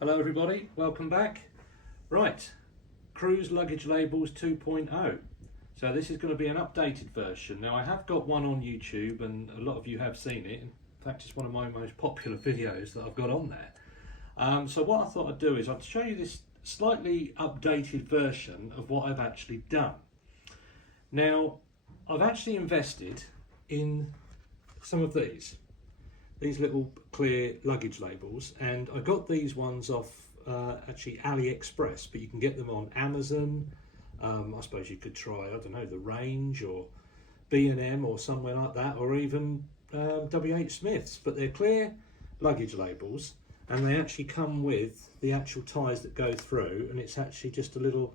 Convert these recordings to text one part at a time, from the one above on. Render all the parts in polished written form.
Hello everybody, welcome back. Right, Cruise Luggage Labels 2.0. So this is going to be an updated version. Now I have got one on YouTube and a lot of you have seen it. In fact, it's one of my most popular videos that I've got on there. So what I thought I'd do is I'd show you this slightly updated version of what I've actually done. Now, I've actually invested in some of these little clear luggage labels, and I got these ones off actually AliExpress, but you can get them on Amazon. I suppose you could try, I don't know, The Range or B&M or somewhere like that, or even WH Smith's, but they're clear luggage labels and they actually come with the actual ties that go through, and it's actually just a little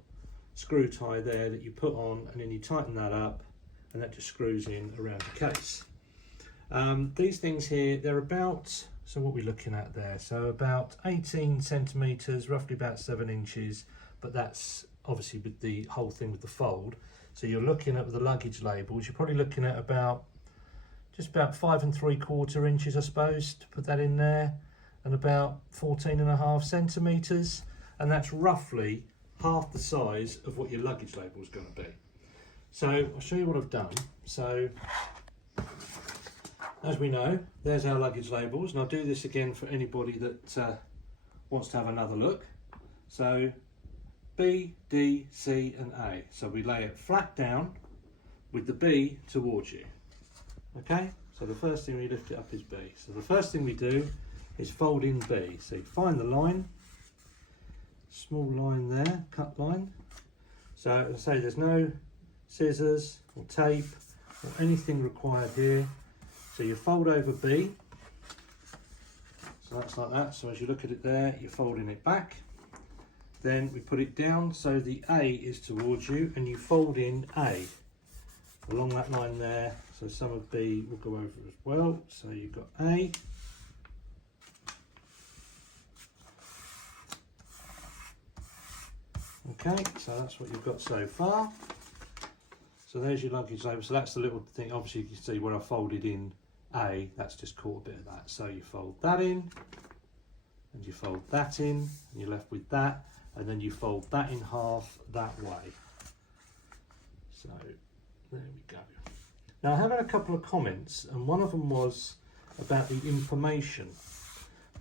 screw tie there that you put on, and then you tighten that up and that just screws in around the case. These things here, they're about, so what are we looking at there? So about 18 centimetres, roughly about 7 inches, but that's obviously with the whole thing with the fold. So you're looking at the luggage labels, you're probably looking at about, just about 5 3/4 inches, I suppose, to put that in there, and about 14.5 centimetres, and that's roughly half the size of what your luggage label is going to be. So I'll show you what I've done. So as we know, there's our luggage labels, and I'll do this again for anybody that wants to have another look. So B, D, C and A. So we lay it flat down with the B towards you. Okay, so the first thing we lift it up is B. So the first thing we do is fold in B. So you find the line, small line there, cut line. So as I say, there's no scissors or tape or anything required here. So you fold over B, so that's like that. So as you look at it there, you're folding it back. Then we put it down so the A is towards you, and you fold in A along that line there. So some of B will go over as well. So you've got A. Okay, so that's what you've got so far. So there's your luggage label. So that's the little thing, obviously you can see where I folded in A, that's just caught a bit of that. So you fold that in, and you fold that in, and you're left with that, and then you fold that in half that way. So there we go. Now I have had a couple of comments, and one of them was about the information.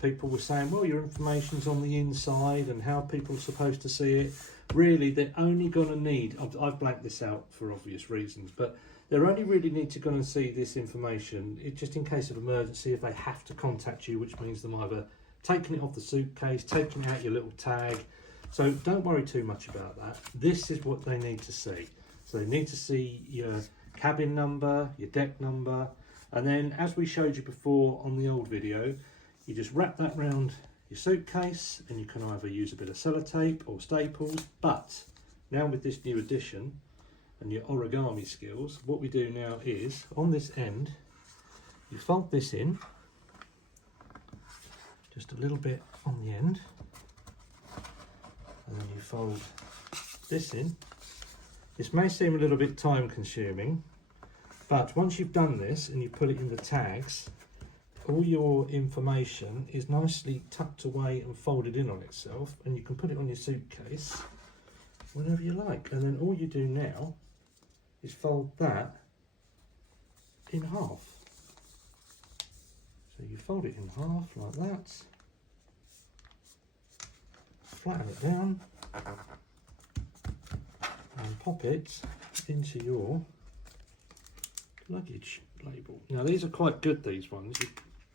People were saying, well, your information's on the inside and how people are supposed to see it. Really, they're only going to need, I've blanked this out for obvious reasons, but they're only really need to go and see this information just in case of emergency, if they have to contact you, which means them either taking it off the suitcase, taking out your little tag. So don't worry too much about that. This is what they need to see. So they need to see your cabin number, your deck number, and then as we showed you before on the old video, you just wrap that around your suitcase, and you can either use a bit of sellotape or staples. But now with this new addition and your origami skills, what we do now is on this end, you fold this in just a little bit on the end, and then you fold this in. This may seem a little bit time consuming, but once you've done this and you put it in the tags, all your information is nicely tucked away and folded in on itself, and you can put it on your suitcase whenever you like. And then all you do now is fold that in half. So you fold it in half like that, flatten it down, and pop it into your luggage label. Now these are quite good, these ones.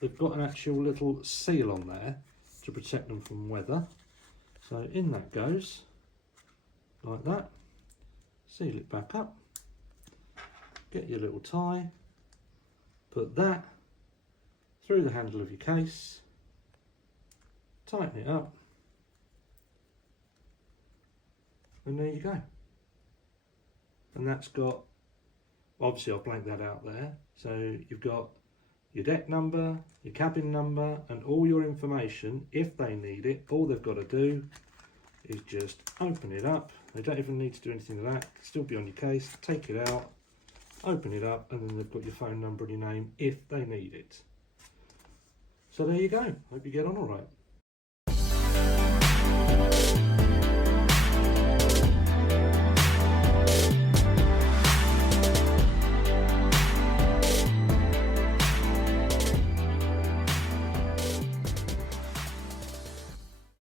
They've got an actual little seal on there to protect them from weather. So in that goes, like that. Seal it back up. Get your little tie. Put that through the handle of your case. Tighten it up. And there you go. And that's got, obviously I'll blank that out there. So you've got your deck number, your cabin number, and all your information. If they need it, all they've got to do is just open it up. They don't even need to do anything to that. It'll still be on your case. Take it out, open it up, and then they've got your phone number and your name if they need it. So there you go. Hope you get on all right.